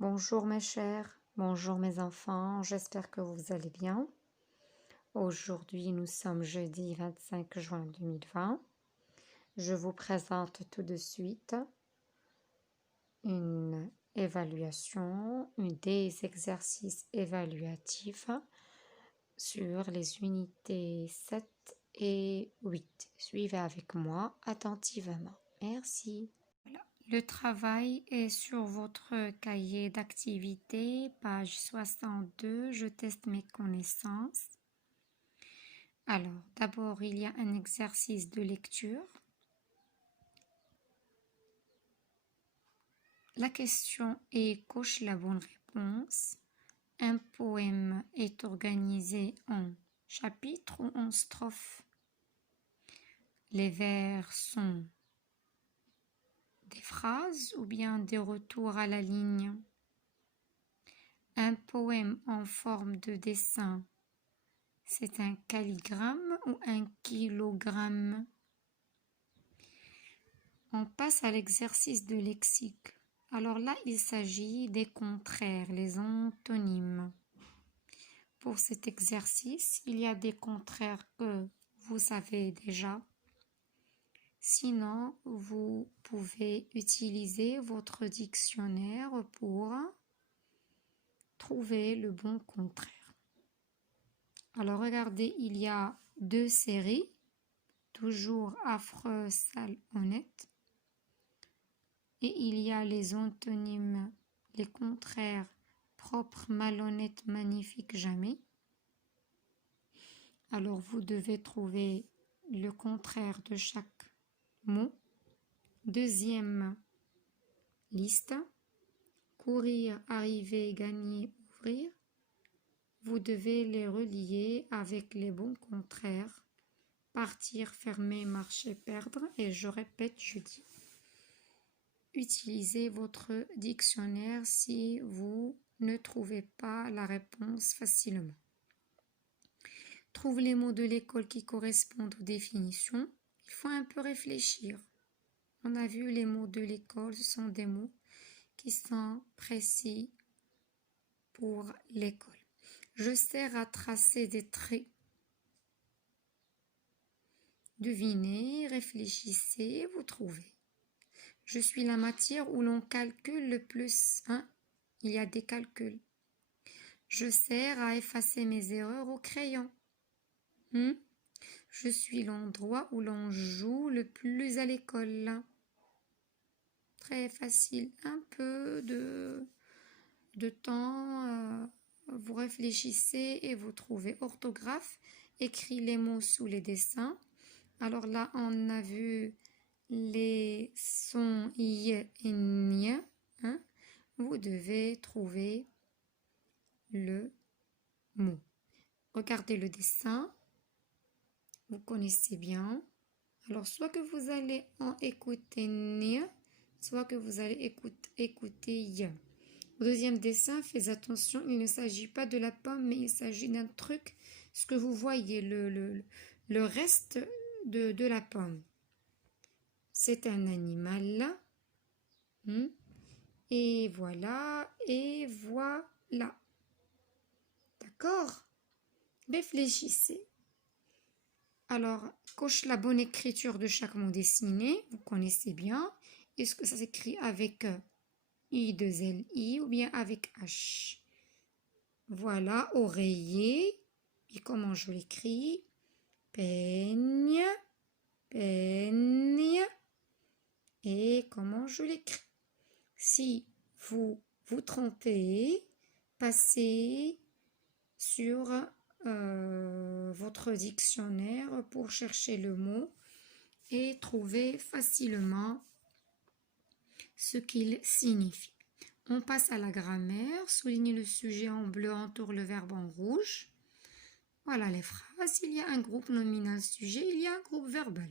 Bonjour mes chers, bonjour mes enfants, j'espère que vous allez bien. Aujourd'hui, nous sommes jeudi 25 juin 2020. Je vous présente tout de suite une évaluation, des exercices évaluatifs sur les unités 7 et 8. Suivez avec moi attentivement. Merci. Le travail est sur votre cahier d'activité, page 62. Je teste mes connaissances. Alors, d'abord, il y a un exercice de lecture. La question est coche la bonne réponse. Un poème est organisé en chapitres ou en strophes. Les vers sont des phrases ou bien des retours à la ligne. Un poème en forme de dessin, c'est un calligramme ou un kilogramme? On passe à l'exercice de lexique. Alors là, il s'agit des contraires, les antonymes. Pour cet exercice, il y a des contraires que vous savez déjà. Sinon, vous pouvez utiliser votre dictionnaire pour trouver le bon contraire. Alors regardez, il y a deux séries, toujours affreux, sale, honnête. Et il y a les antonymes, les contraires, propre, malhonnête, magnifique, jamais. Alors vous devez trouver le contraire de chaque mot. Deuxième liste, courir, arriver, gagner, ouvrir. Vous devez les relier avec les bons contraires. Partir, fermer, marcher, perdre. Et je répète, je dis. Utilisez votre dictionnaire si vous ne trouvez pas la réponse facilement. Trouve les mots de l'école qui correspondent aux définitions. Il faut un peu réfléchir. On a vu les mots de l'école, ce sont des mots qui sont précis pour l'école. Je sers à tracer des traits. Devinez, réfléchissez, vous trouvez. Je suis la matière où l'on calcule le plus. Il y a des calculs. Je sers à effacer mes erreurs au crayon. Je suis l'endroit où l'on joue le plus à l'école. Très facile. Un peu de temps. Vous réfléchissez et vous trouvez. Orthographe, écrit les mots sous les dessins. Alors là, on a vu les sons y et ny. Vous devez trouver le mot. Regardez le dessin. Vous connaissez bien. Alors, soit que vous allez en écouter ny, soit que vous allez écouter y. Au deuxième dessin, faites attention, il ne s'agit pas de la pomme, mais il s'agit d'un truc, ce que vous voyez, le reste de la pomme. C'est un animal. Et voilà, et voilà. D'accord? Réfléchissez. Alors, coche la bonne écriture de chaque mot dessiné. Vous connaissez bien. Est-ce que ça s'écrit avec I2LI ou bien avec H? Voilà, oreiller. Et comment je l'écris? Peigne, peigne. Et comment je l'écris? Si vous vous trompez, passez sur votre dictionnaire pour chercher le mot et trouver facilement ce qu'il signifie. On passe à la grammaire. Soulignez le sujet en bleu, entoure le verbe en rouge. Voilà les phrases. Il y a un groupe nominal sujet, il y a un groupe verbal.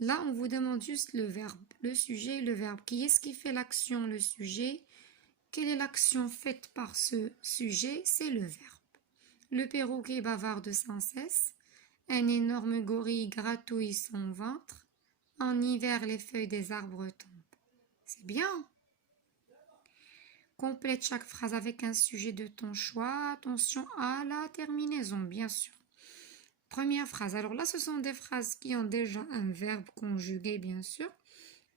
Là, on vous demande juste le verbe, le sujet et le verbe. Qui est-ce qui fait l'action, le sujet? Quelle est l'action faite par ce sujet? C'est le verbe. Le perroquet bavarde sans cesse. Un énorme gorille gratouille son ventre. En hiver, les feuilles des arbres tombent. C'est bien. Complète chaque phrase avec un sujet de ton choix. Attention à la terminaison, bien sûr. Première phrase. Alors là, ce sont des phrases qui ont déjà un verbe conjugué, bien sûr.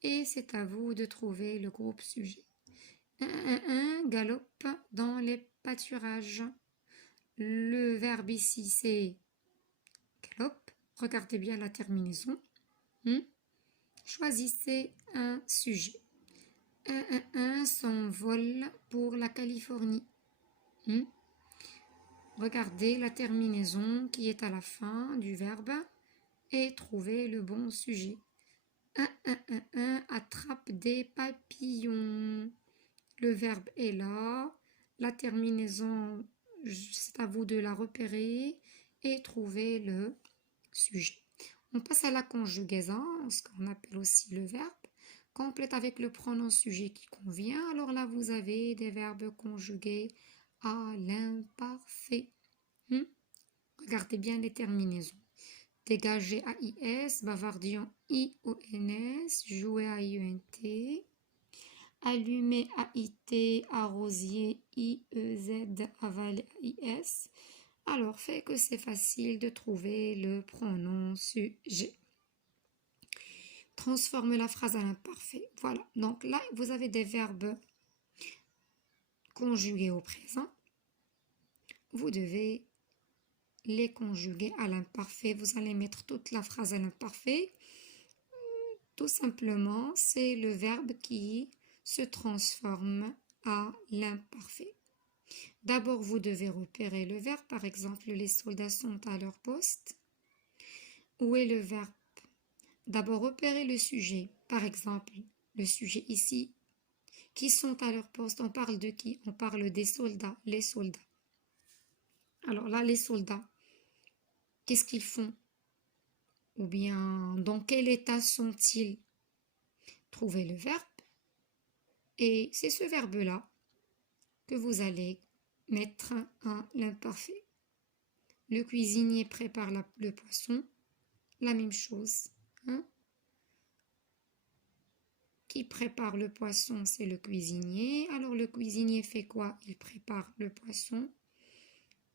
Et c'est à vous de trouver le groupe sujet. Un galope dans les pâturages. Le verbe ici, c'est galope. Regardez bien la terminaison. Choisissez un sujet. Un s'envole pour la Californie. Regardez la terminaison qui est à la fin du verbe et trouvez le bon sujet. Un attrape des papillons. Le verbe est là. La terminaison, c'est à vous de la repérer et trouver le sujet. On passe à la conjugaison, ce qu'on appelle aussi le verbe. Complète avec le pronom sujet qui convient. Alors là, vous avez des verbes conjugués à l'imparfait. Regardez bien les terminaisons. Dégager AIS, bavardillon IONS, jouer AIENT, allumer AIT, arrosier IEZ, avaler AIS. Alors, fait que c'est facile de trouver le pronom sujet. Transforme la phrase à l'imparfait. Voilà. Donc là, vous avez des verbes conjugués au présent. Vous devez les conjuguer à l'imparfait. Vous allez mettre toute la phrase à l'imparfait. Tout simplement, c'est le verbe qui se transforme à l'imparfait. D'abord, vous devez repérer le verbe. Par exemple, les soldats sont à leur poste. Où est le verbe? D'abord, repérez le sujet. Par exemple, le sujet ici. Qui sont à leur poste? On parle de qui? On parle des soldats, les soldats. Alors là, les soldats, qu'est-ce qu'ils font? Ou bien, dans quel état sont-ils? Trouvez le verbe. Et c'est ce verbe-là que vous allez mettre à l'imparfait. Le cuisinier prépare le poisson. La même chose. Qui prépare le poisson, c'est le cuisinier. Alors le cuisinier fait quoi? Il prépare le poisson.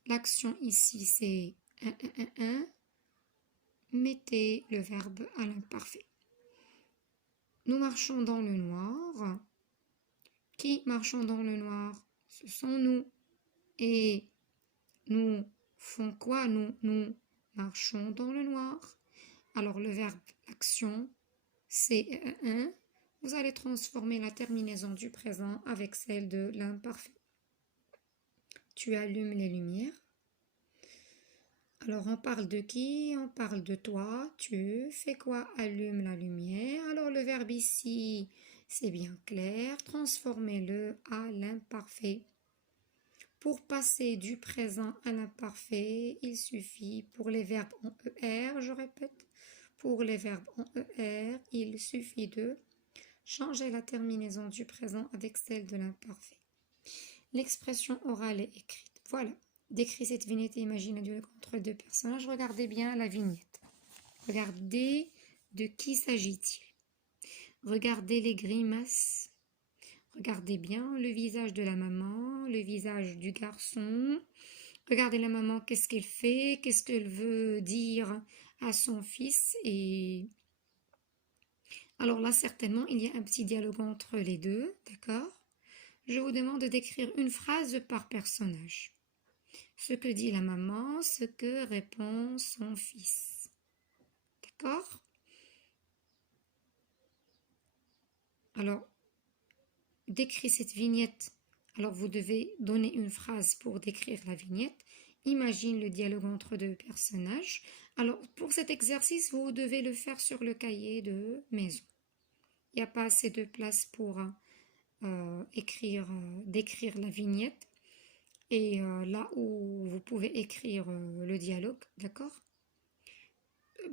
L'action ici, c'est un. Mettez le verbe à l'imparfait. Nous marchons dans le noir. Qui marchons dans le noir? Ce sont nous. Et nous font quoi? Nous marchons dans le noir. Alors le verbe action, c'est un. Vous allez transformer la terminaison du présent avec celle de l'imparfait. Tu allumes les lumières. Alors on parle de qui? On parle de toi. Tu fais quoi? Allume la lumière. Alors le verbe ici, c'est bien clair. Transformez-le à l'imparfait. Pour passer du présent à l'imparfait, il suffit, pour les verbes en ER, je répète, pour les verbes en ER, il suffit de changer la terminaison du présent avec celle de l'imparfait. L'expression orale est écrite. Voilà. Décris cette vignette et imagine un dialogue entre deux personnages. Regardez bien la vignette. Regardez de qui s'agit-il. Regardez les grimaces. Regardez bien le visage de la maman, le visage du garçon. Regardez la maman, qu'est-ce qu'elle fait, qu'est-ce qu'elle veut dire à son fils. Et alors là, certainement, il y a un petit dialogue entre les deux, d'accord? Je vous demande de décrire une phrase par personnage. Ce que dit la maman, ce que répond son fils. D'accord? Alors, décris cette vignette. Alors, vous devez donner une phrase pour décrire la vignette. Imagine le dialogue entre deux personnages. Alors, pour cet exercice, vous devez le faire sur le cahier de maison. Il n'y a pas assez de place pour décrire la vignette. Et là où vous pouvez écrire le dialogue, d'accord?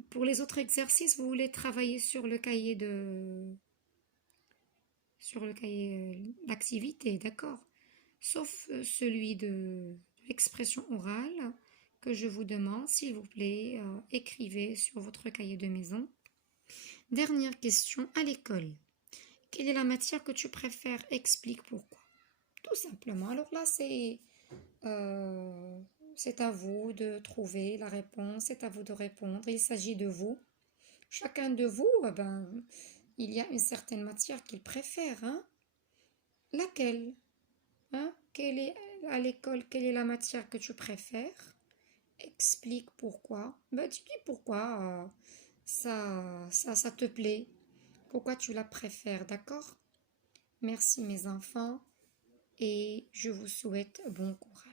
Pour les autres exercices, vous voulez travailler sur le cahier d'activité, d'accord? Sauf celui de l'expression orale que je vous demande, s'il vous plaît, écrivez sur votre cahier de maison. Dernière question, à l'école. Quelle est la matière que tu préfères? Explique pourquoi. Tout tout simplement. Alors là, euh, c'est à vous de trouver la réponse, c'est à vous de répondre. Il s'agit de vous. Chacun de vous, ben, il y a une certaine matière qu'il préfère, hein? Laquelle? Hein? Quelle est à l'école, quelle est la matière que tu préfères? Explique pourquoi. Ben, tu dis pourquoi ça te plaît. Pourquoi tu la préfères, d'accord? Merci mes enfants et je vous souhaite bon courage.